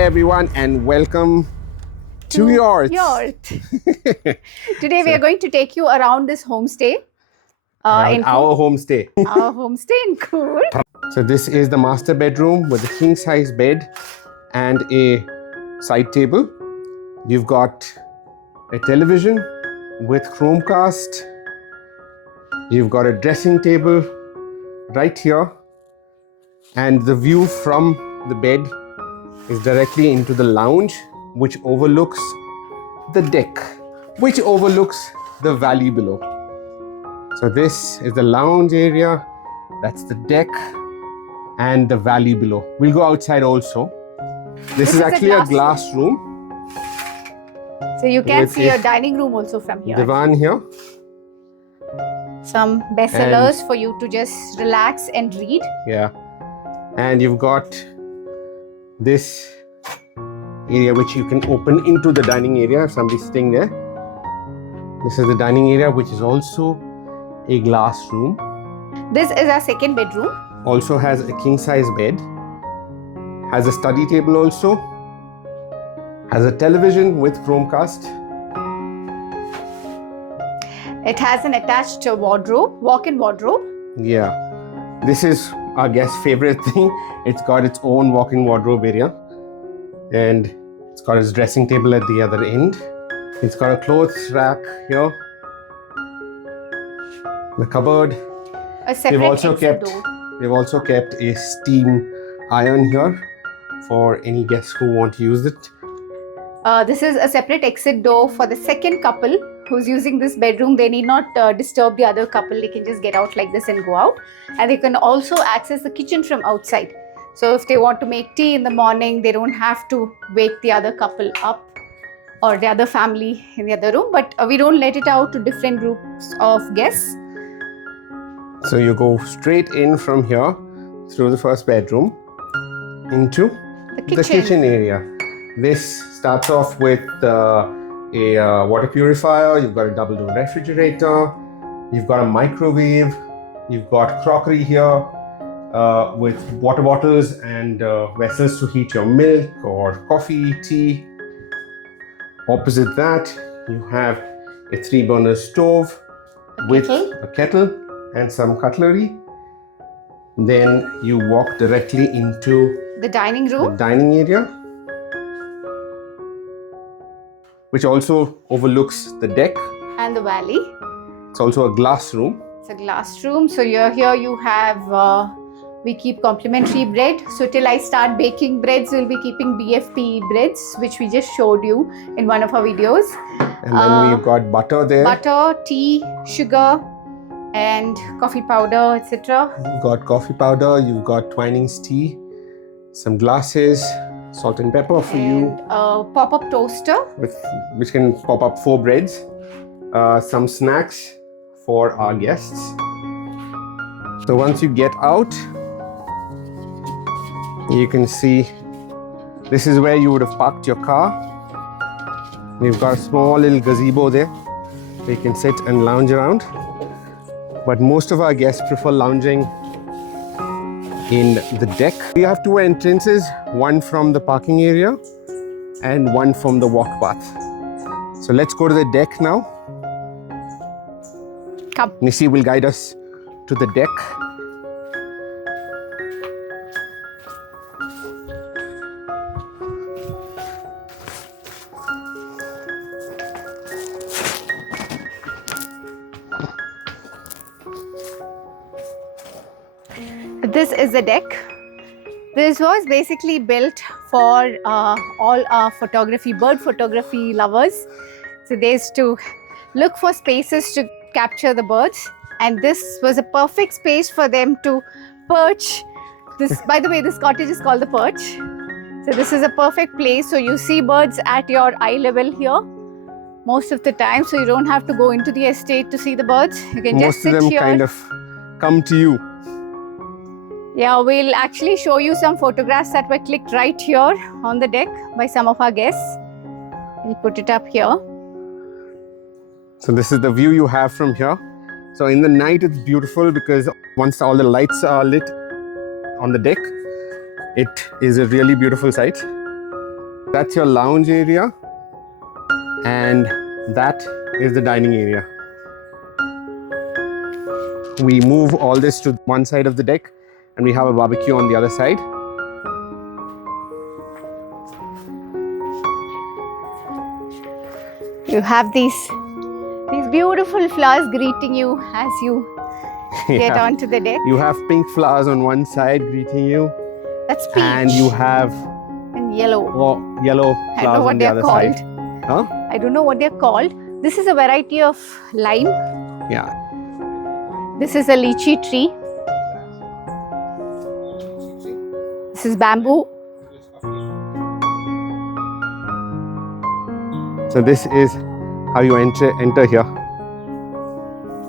Hi everyone and welcome to Eorthe. Today we are going to take you around this homestay. Our homestay. Our homestay in Coorg. So this is the master bedroom with a king size bed and a side table. You've got a television with Chromecast. You've got a dressing table right here, and the view from the bed is directly into the lounge, which overlooks the deck, which overlooks the valley below. So this is the lounge area, that's the deck and the valley below. We'll go outside also. This is actually a glass room. So you can see your dining room also from here. Divan here. Some bestsellers for you to just relax and read. Yeah. And you've got this area which you can open into the dining area if somebody's staying there. This is the dining area, which is also a glass room. This is our second bedroom. Also has a king size bed. Has a study table also. Has a television with Chromecast. It has an attached wardrobe, walk-in wardrobe. Yeah. This is our guest's favorite thing. It's got its own walk-in wardrobe area. And it's got its dressing table at the other end. It's got a clothes rack here. The cupboard. A separate exit door. They've also kept a steam iron here for any guests who want to use it. This is a separate exit door for the second couple who's using this bedroom. They need not disturb the other couple. They can just get out like this and go out. And they can also access the kitchen from outside. So if they want to make tea in the morning, they don't have to wake the other couple up or the other family in the other room. But we don't let it out to different groups of guests. So you go straight in from here through the first bedroom into the kitchen area. This starts off with a water purifier. You've got a double door refrigerator. You've got a microwave. You've got crockery here with water bottles and vessels to heat your milk or coffee, tea. Opposite that, you have a 3-burner stove with a kettle and some cutlery. Then you walk directly into the dining room, the dining area, which also overlooks the deck and the valley. It's also a glass room. It's a glass room. So here you have, we keep complimentary bread. So till I start baking breads, we'll be keeping BFP breads, which we just showed you in one of our videos. And then we've got butter there. Butter, tea, sugar, and coffee powder, etc. You've got coffee powder, you've got Twinings tea, some glasses, salt and pepper for you. A pop-up toaster which can pop up 4 breads. Some snacks for our guests. So once you get out, you can see this is where you would have parked your car. We've got a small little gazebo there where you can sit and lounge around. But most of our guests prefer lounging in the deck. We have 2 entrances, one from the parking area and one from the walk path. So let's go to the deck now. Come. Nisi will guide us to the deck. This is the deck. This was basically built for all our photography, bird photography lovers. So they used to look for spaces to capture the birds, and this was a perfect space for them to perch. This, by the way, this cottage is called the perch. So this is a perfect place. So you see birds at your eye level here most of the time. So you don't have to go into the estate to see the birds. You can just sit here. Most of them kind of come to you. Yeah, we'll actually show you some photographs that were clicked right here on the deck by some of our guests. We'll put it up here. So this is the view you have from here. So in the night it's beautiful because once all the lights are lit on the deck, it is a really beautiful sight. That's your lounge area, and that is the dining area. We move all this to one side of the deck, and we have a barbecue on the other side. You have these beautiful flowers greeting you as you get onto the deck. You have pink flowers on one side greeting you. That's peach. And you have yellow. Yellow flowers on the other side. Huh? I don't know what they're called. This is a variety of lime. Yeah. This is a lychee tree. This is bamboo. So this is how you enter here.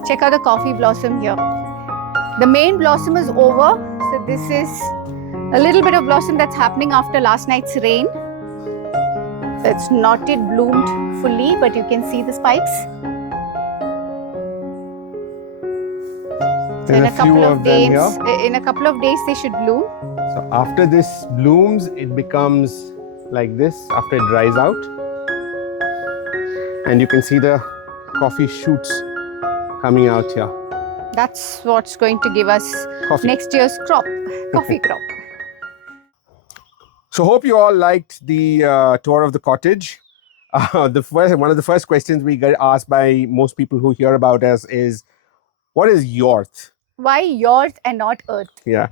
Check out the coffee blossom here. The main blossom is over. So this is a little bit of blossom that's happening after last night's rain. So it's not yet bloomed fully, but you can see the spikes. So in a couple of days they should bloom. So after this blooms, it becomes like this after it dries out. And you can see the coffee shoots coming out here. That's what's going to give us next year's crop, coffee crop. So hope you all liked the tour of the cottage. One of the first questions we get asked by most people who hear about us is, what is Eorthe? Why Eorthe and not Earth? Yeah.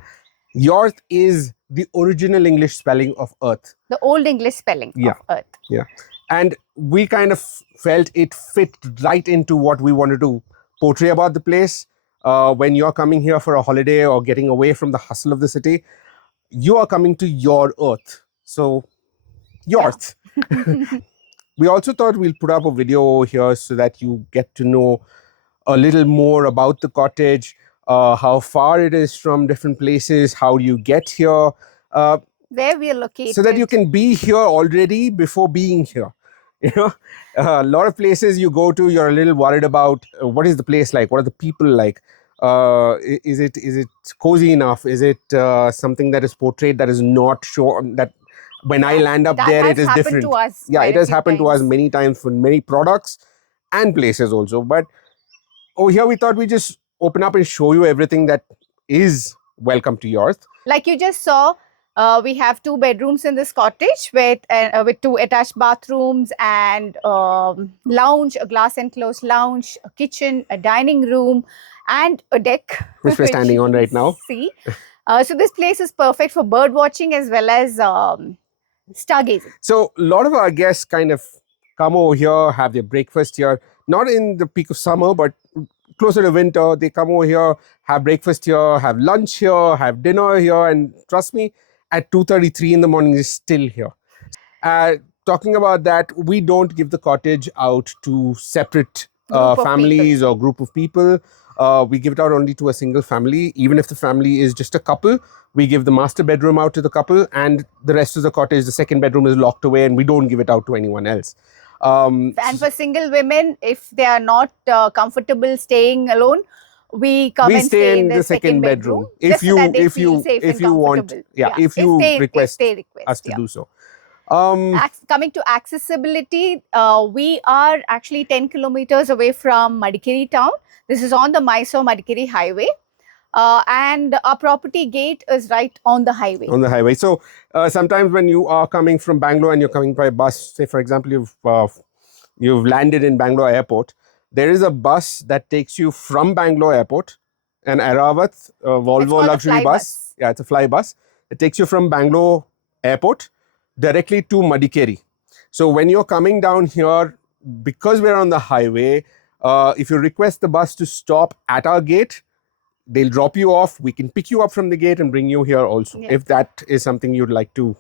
Eorthe is the original English spelling of Earth. The old English spelling of Earth. Yeah. And we kind of felt it fit right into what we wanted to portray about the place. When you're coming here for a holiday or getting away from the hustle of the city, you are coming to your Earth. So, Eorthe. Yeah. We also thought we'll put up a video here so that you get to know a little more about the cottage, how far it is from different places, how you get here. Where we are located. So that you can be here already before being here. You know, a lot of places you go to, you're a little worried about what is the place like, what are the people like, is it cozy enough, is it something that is portrayed that is not shown, that when I land up there it is different. To us it has happened to us many times for many products and places also. But over here we thought we just open up and show you everything that is welcome to Eorthe. Like you just saw, we have 2 bedrooms in this cottage with 2 attached bathrooms and lounge, a glass enclosed lounge, a kitchen, a dining room, and a deck, which we're standing on right now. See, so this place is perfect for bird watching as well as stargazing. So a lot of our guests kind of come over here, have their breakfast here, not in the peak of summer, but closer to winter. They come over here, have breakfast here, have lunch here, have dinner here, and trust me, at 2:33 in the morning is still here. Talking about that, we don't give the cottage out to separate families or group of people. We give it out only to a single family. Even if the family is just a couple, we give the master bedroom out to the couple, and the rest of the cottage, the second bedroom, is locked away, and we don't give it out to anyone else. And for single women, if they are not comfortable staying alone, we come and stay in the second bedroom. If you want, if you request us to do so. Coming to accessibility, we are actually 10 kilometers away from Madikeri town. This is on the Mysore-Madikeri highway. And our property gate is right on the highway. On the highway. So sometimes when you are coming from Bangalore and you're coming by bus, say for example, you've landed in Bangalore airport, there is a bus that takes you from Bangalore airport, an Airavat Volvo luxury bus. Yeah, it's a fly bus. It takes you from Bangalore airport directly to Madikeri. So when you're coming down here, because we're on the highway, if you request the bus to stop at our gate, they'll drop you off. We can pick you up from the gate and bring you here also, if that is something you'd like to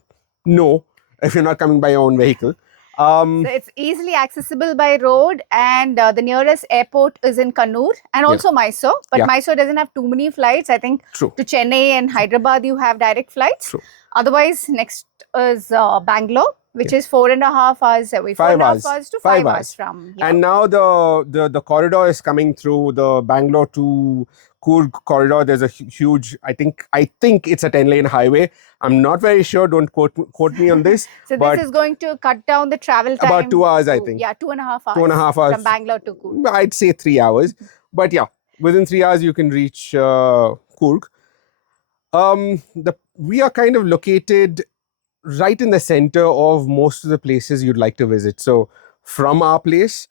know, if you're not coming by your own vehicle. So it's easily accessible by road, and the nearest airport is in Kannur and also Mysore. But Mysore doesn't have too many flights. I think to Chennai and Hyderabad you have direct flights. Otherwise, next is Bangalore, which is 4.5 hours away. 4.5 hours to 5 hours from here. And now the corridor is coming through the Bangalore to Coorg corridor. There's a huge, I think it's a 10-lane highway. I'm not very sure. Don't quote me on this. So this is going to cut down the travel time. About 2 hours, I think. Yeah, 2.5 hours. 2.5 hours. From Bangalore to Coorg. I'd say 3 hours. But yeah, within 3 hours, you can reach Coorg. We are kind of located right in the center of most of the places you'd like to visit. So from our place,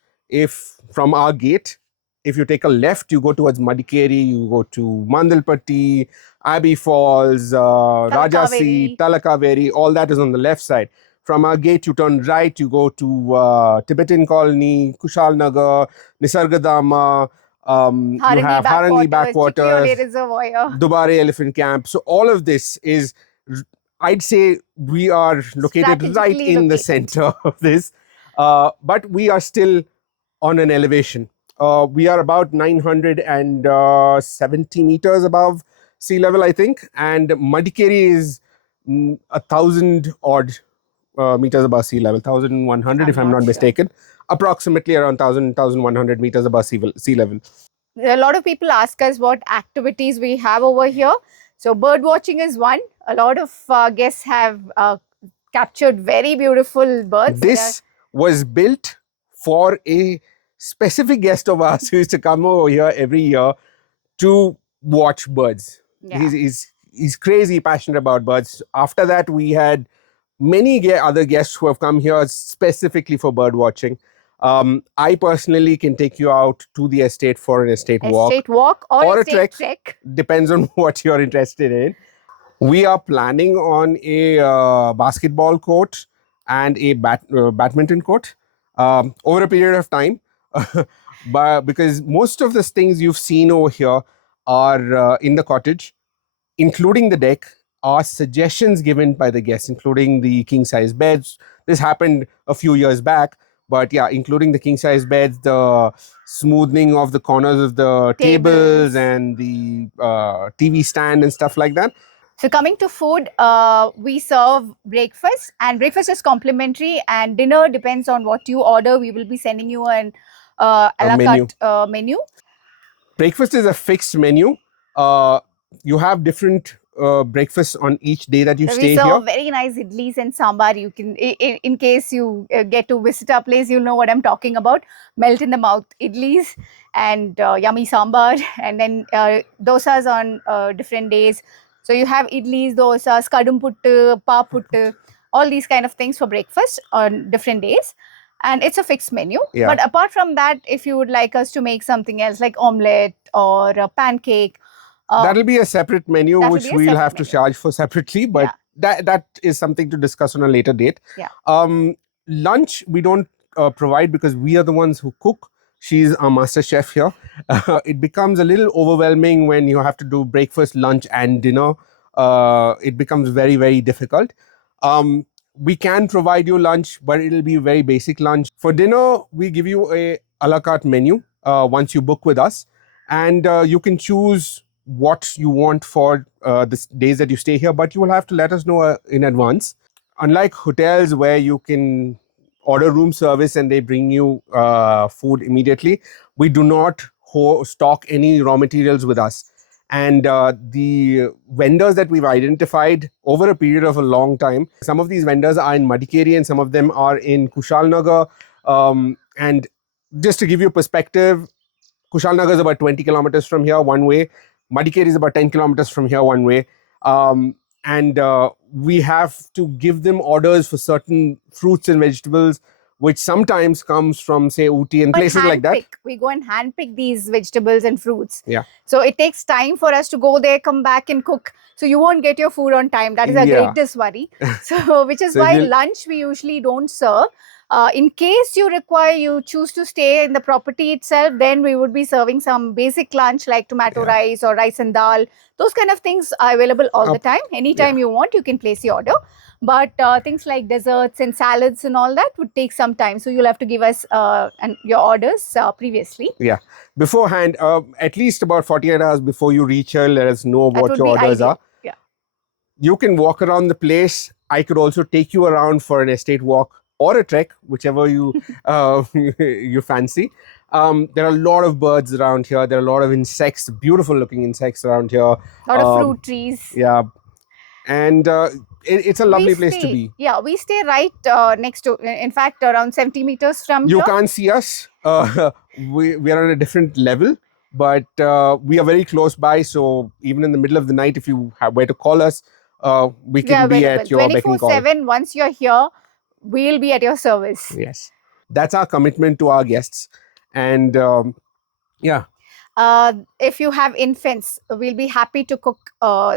from our gate, if you take a left, you go towards Madikeri, you go to Mandalpatti, Abbey Falls, Rajasi, Talakaveri, all that is on the left side. From our gate, you turn right, you go to Tibetan Colony, Kushal Nagar, Nisargadama, you have Harangi Backwaters, Dubare Elephant Camp. So all of this is, I'd say we are located right in the center of this, but we are still on an elevation. We are about 970 meters above sea level, I think, and Madikeri is 1,000 odd meters above sea level, 1,100 if I'm not mistaken, approximately around 1,100 meters above sea level. A lot of people ask us what activities we have over here. So bird watching is one. A lot of guests have captured very beautiful birds. This was built for a specific guest of ours who used to come over here every year to watch birds. Yeah. He's crazy passionate about birds. After that, we had many other guests who have come here specifically for bird watching. I personally can take you out to the estate for an estate walk. Estate walk or estate trek. Depends on what you're interested in. We are planning on a basketball court and a badminton court over a period of time. But because most of the things you've seen over here are in the cottage, including the deck, are suggestions given by the guests, including the king-size beds. This happened a few years back, but yeah, including the king-size beds, the smoothing of the corners of the tables and the TV stand and stuff like that. So coming to food, we serve breakfast, and breakfast is complimentary, and dinner depends on what you order. We will be sending you an a la carte menu. Breakfast is a fixed menu. You have different breakfasts on each day that you stay here. We serve very nice idlis and sambar. You can, in case you get to visit our place, you'll know what I'm talking about. Melt in the mouth idlis and yummy sambar, and then dosas on different days. So you have idlis, dosas, kadum puttu, pa puttu, all these kind of things for breakfast on different days. And it's a fixed menu. Yeah. But apart from that, if you would like us to make something else like omelette or a pancake, that'll be a separate menu, which we'll have to charge for separately. But that is something to discuss on a later date. Yeah. Lunch, we don't provide because we are the ones who cook. She's our master chef here. It becomes a little overwhelming when you have to do breakfast, lunch and dinner. It becomes very, very difficult. We can provide you lunch, but it'll be very basic lunch. For dinner, we give you a la carte menu once you book with us. And you can choose what you want for the days that you stay here, but you will have to let us know in advance. Unlike hotels where you can order room service and they bring you food immediately, we do not stock any raw materials with us. And the vendors that we've identified over a period of a long time, some of these vendors are in Madikeri and some of them are in Kushal Nagar. And just to give you perspective, Kushal Nagar is about 20 kilometers from here one way. Madikeri is about 10 kilometers from here one way. And we have to give them orders for certain fruits and vegetables, which sometimes comes from, say, Ooty and places like that. We go and handpick these vegetables and fruits. Yeah. So it takes time for us to go there, come back and cook. So you won't get your food on time. That is our greatest worry. So which is why lunch we usually don't serve. In case you choose to stay in the property itself, then we would be serving some basic lunch like tomato rice or rice and dal. Those kind of things are available all the time. Anytime you want, you can place the order. But things like desserts and salads and all that would take some time. So you'll have to give us your orders previously. Yeah. Beforehand, at least about 48 hours before you reach here, let us know what your orders are. Yeah. You can walk around the place. I could also take you around for an estate walk. or a trek, whichever you you fancy. There are a lot of birds around here. There are a lot of insects, beautiful looking insects around here. A lot of fruit trees. Yeah, and it's a lovely place to be. Yeah, we stay right next to, in fact, around 70 meters from You here. can't see us. We are on a different level, but we are very close by. So even in the middle of the night, if you were to call us, we can be at your beck and call. 24/7. Once you're here, we'll be at your service. Yes, that's our commitment to our guests, and yeah. If you have infants, we'll be happy to cook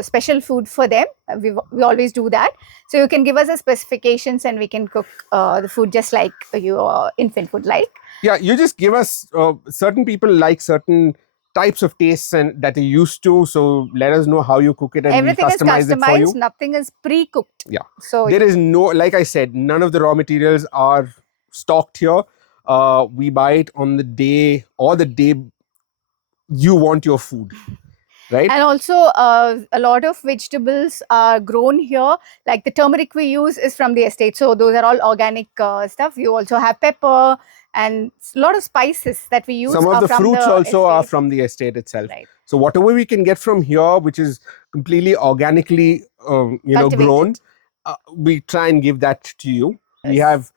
special food for them. We always do that. So you can give us the specifications and we can cook the food just like your infant would like. Yeah, you just give us, certain people like certain types of tastes and that you're used to. So let us know how you cook it and everything we'll customize is it for you. Nothing is pre-cooked. Yeah. So there is no, like I said, none of the raw materials are stocked here. We buy it on the day or the day you want your food, right? And also a lot of vegetables are grown here. Like the turmeric we use is from the estate. So those are all organic stuff. You also have pepper and a lot of spices that we use. Some of the fruits also are from the estate itself. Right. So whatever we can get from here, which is completely organically, grown, we try and give that to you. Yes. We have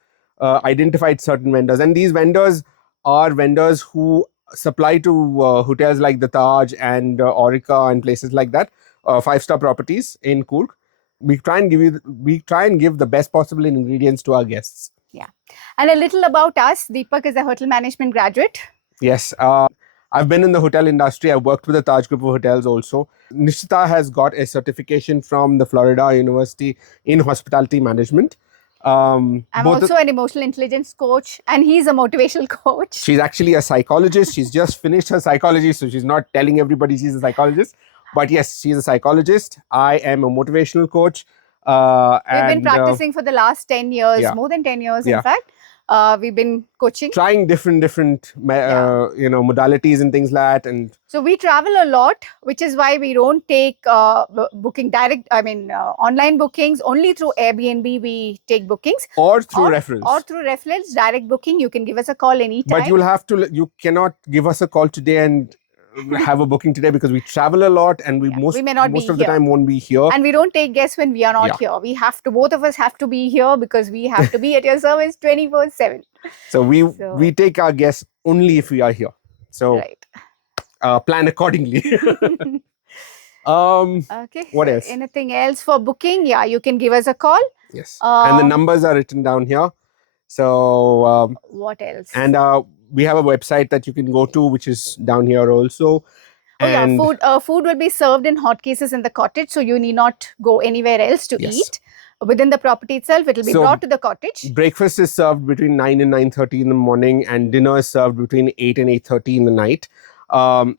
identified certain vendors, and these vendors are vendors who supply to hotels like the Taj and Aurika and places like that, 5-star properties in Coorg. We try and give the best possible ingredients to our guests. Yeah. And a little about us. Deepak is a hotel management graduate. Yes. I've been in the hotel industry. I've worked with the Taj Group of Hotels also. Nishita has got a certification from the Florida University in hospitality management. I'm also an emotional intelligence coach, and he's a motivational coach. She's actually a psychologist. She's just finished her psychology, so she's not telling everybody she's a psychologist. But yes, she's a psychologist. I am a motivational coach. We've been practicing for the last 10 years, more than 10 years, in fact. We've been coaching, trying different modalities and things like that. And so we travel a lot, which is why we don't take booking direct. Online bookings. Only through Airbnb we take bookings, or through referrals. Or through referrals, direct booking. You can give us a call anytime. But you cannot give us a call today and have a booking today, because we travel a lot and most of the time won't be here. And we don't take guests when we are not here. We have to, both of us have to be here because we have to be at your service 24/7. So we take our guests only if we are here. So plan accordingly. Okay. What else? Anything else for booking? Yeah, you can give us a call. Yes. And the numbers are written down here. So what else? And we have a website that you can go to, which is down here also. And food will be served in hot cases in the cottage, so you need not go anywhere else to eat. Within the property itself, it will be brought to the cottage. Breakfast is served between 9 and 9:30 in the morning, and dinner is served between 8 and 8:30 in the night.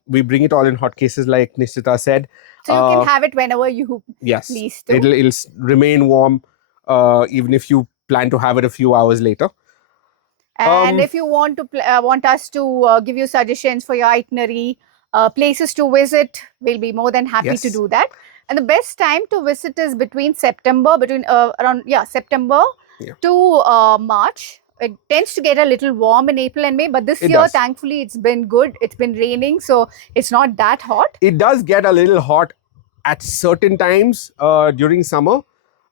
We bring it all in hot cases, like Nishita said. So you can have it whenever you please to. It'll remain warm, even if you plan to have it a few hours later. And if you want us to give you suggestions for your itinerary, places to visit, we'll be more than happy to do that. And the best time to visit is between September, September to March. It tends to get a little warm in April and May, but this year, thankfully, it's been good. It's been raining, so it's not that hot. It does get a little hot at certain times during summer,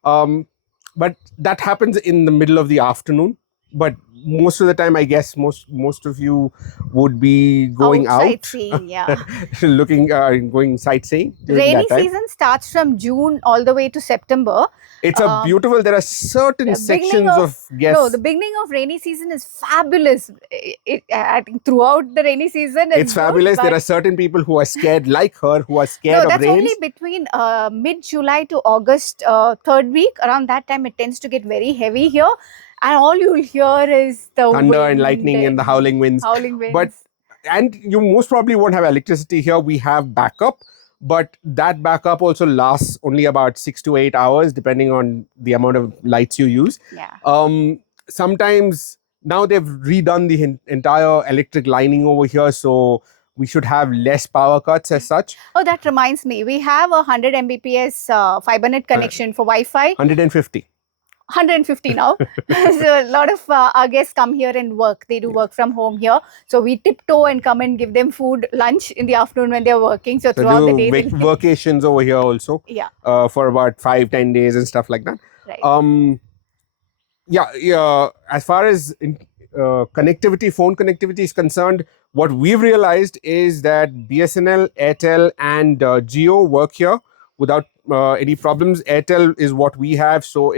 but that happens in the middle of the afternoon. But most of the time, I guess most of you would be going out sightseeing, going sightseeing. Rainy season starts from June all the way to September. It's a beautiful. There are certain sections of guests. No, the beginning of rainy season is fabulous. I think throughout the rainy season, it's fabulous. There are certain people who are scared, like her, who are scared of rain. That's only between mid-July to August, third week. Around that time, it tends to get very heavy here. And all you'll hear is the thunder and lightning and the howling winds. And you most probably won't have electricity here. We have backup, but that backup also lasts only about 6 to 8 hours, depending on the amount of lights you use. Sometimes now they've redone the entire electric lining over here, so we should have less power cuts as such. Oh, that reminds me. We have a 100 Mbps fiber net connection for Wi-Fi. 150. 150 now. So a lot of our guests come here and work. They do work from home here. So we tiptoe and come and give them food, lunch in the afternoon when they're working. So throughout the day, vacations over here also. Yeah. For about 5-10 days and stuff like that. Right. Yeah. As far as connectivity, phone connectivity is concerned, what we've realized is that BSNL, Airtel, and Jio work here without any problems. Airtel is what we have, so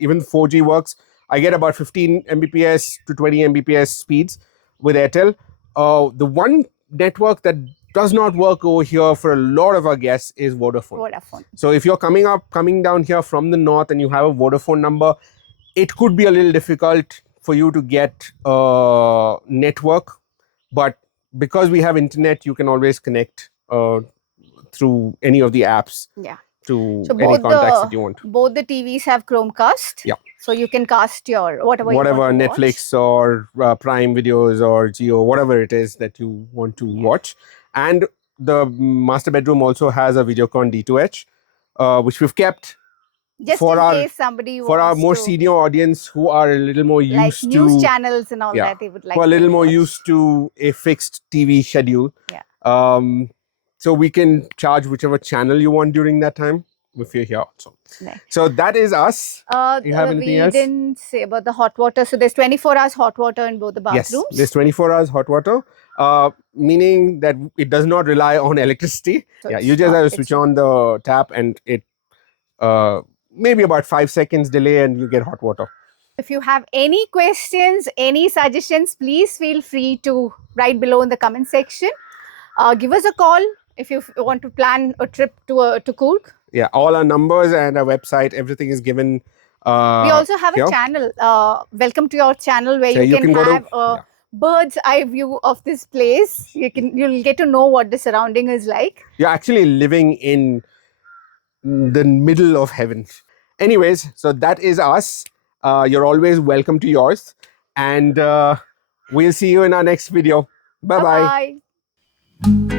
even 4G works. I get about 15 Mbps to 20 Mbps speeds with Airtel. The one network that does not work over here for a lot of our guests is Vodafone. So if you're coming down here from the north and you have a Vodafone number, it could be a little difficult for you to get a network, but because we have internet, you can always connect through any of the apps. Yeah. To any contacts that you want. Both the TVs have Chromecast. Yeah. So you can cast your whatever Netflix or Prime Videos or Jio, whatever it is that you want to watch. And the master bedroom also has a Videocon D2H, which we've kept just in case somebody wants our more senior audience who are a little more used to news channels and all that, they would like who are a little more used to a fixed TV schedule. Yeah. So we can charge whichever channel you want during that time if you're here also. Right. So that is us. You have anything else? We didn't say about the hot water. So there's 24 hours hot water in both the bathrooms. Yes, there's 24 hours hot water, meaning that it does not rely on electricity. So you just have to switch on the tap and it maybe about 5 seconds delay and you get hot water. If you have any questions, any suggestions, please feel free to write below in the comment section. Give us a call if you want to plan a trip to Coorg. Yeah, all our numbers and our website, everything is given. We also have a channel, welcome to your channel, where you can have a bird's eye view of this place. You'll get to know what the surrounding is like. You're actually living in the middle of heaven. Anyways, so that is us. You're always welcome to yours. And we'll see you in our next video. Bye-bye. Bye-bye.